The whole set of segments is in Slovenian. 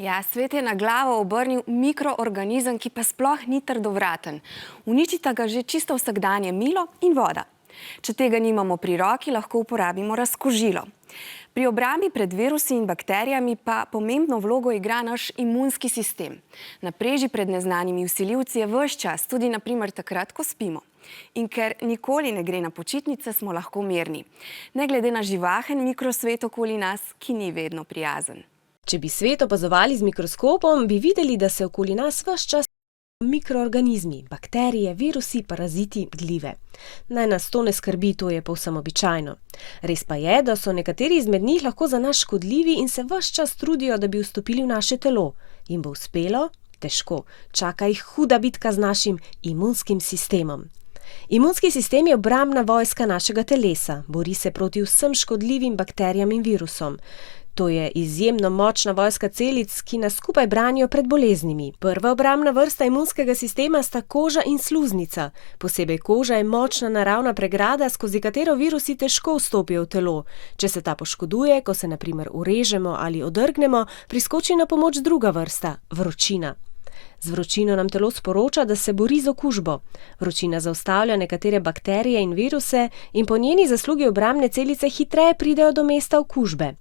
Ja, svet je na glavo obrnil mikroorganizem, ki pa sploh ni trdovraten. Uničita ga že čisto vsakdanje milo in voda. Če tega nimamo pri roki, lahko uporabimo razkužilo. Pri obrambi pred virusi in bakterijami pa pomembno vlogo igra naš imunski sistem. Na preži pred neznanimi vsiljivci je ves čas, tudi naprimer takrat, ko spimo. In ker nikoli ne gre na počitnice, smo lahko mirni. Ne glede na živahen mikrosvet okoli nas, ki ni vedno prijazen. Če bi svet opazovali z mikroskopom, bi videli, da se okoli nas ves čas mikroorganizmi, bakterije, virusi, paraziti, glive. Naj nas to ne skrbi, to je povsem običajno. Res pa je, da so nekateri izmed njih lahko za nas škodljivi in se ves čas trudijo, da bi vstopili v naše telo. Jim bo uspelo? Težko. Čaka jih huda bitka z našim imunskim sistemom. Imunski sistem je obrambna vojska našega telesa. Bori se proti vsem škodljivim bakterijam in virusom. To je izjemno močna vojska celic, ki nas skupaj branijo pred boleznimi. Prva obrambna vrsta imunskega sistema sta koža in sluznica. Posebej koža je močna naravna pregrada, skozi katero virusi težko vstopijo v telo. Če se ta poškoduje, ko se na primer urežemo ali odrgnemo, priskoči na pomoč druga vrsta, vročina. Z vročino nam telo sporoča, da se bori z okužbo. Vročina zaustavlja nekatere bakterije in viruse in po njeni zaslugi obrambne celice hitreje pridejo do mesta okužbe.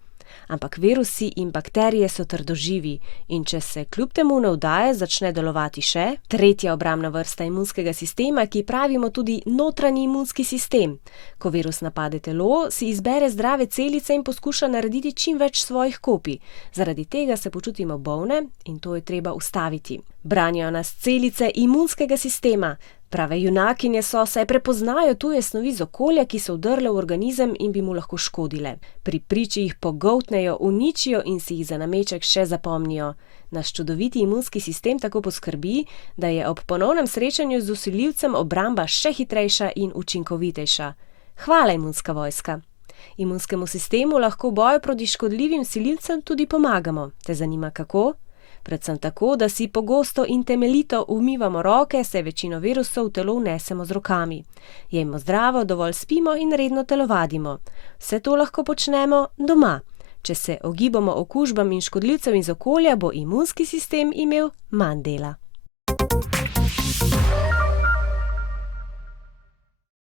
Ampak virusi in bakterije so trdoživi in če se kljub temu ne vdaje, začne delovati še tretja obrambna vrsta imunskega sistema, ki pravimo tudi notranji imunski sistem. Ko virus napade telo, si izbere zdrave celice in poskuša narediti čim več svojih kopij. Zaradi tega se počutimo bolne in to je treba ustaviti. Branijo nas celice imunskega sistema. Prave junakinje so, saj prepoznajo tuje snovi z okolja, ki so vdrle v organizem in bi mu lahko škodile. Pri priči jih pogoltnejo, uničijo in si jih za nameček še zapomnijo. Naš čudoviti imunski sistem tako poskrbi, da je ob ponovnem srečanju z vsiljivcem obramba še hitrejša in učinkovitejša. Hvala, imunska vojska! Imunskemu sistemu lahko v boju proti škodljivim vsiljivcem tudi pomagamo. Te zanima kako? Predvsem tako, da si pogosto in temeljito umivamo roke, saj večino virusov v telo vnesemo z rokami. Jejmo zdravo, dovolj spimo in redno telovadimo. Vse to lahko počnemo doma. Če se ogibamo okužbam in škodljivcem iz okolja, bo imunski sistem imel manj dela.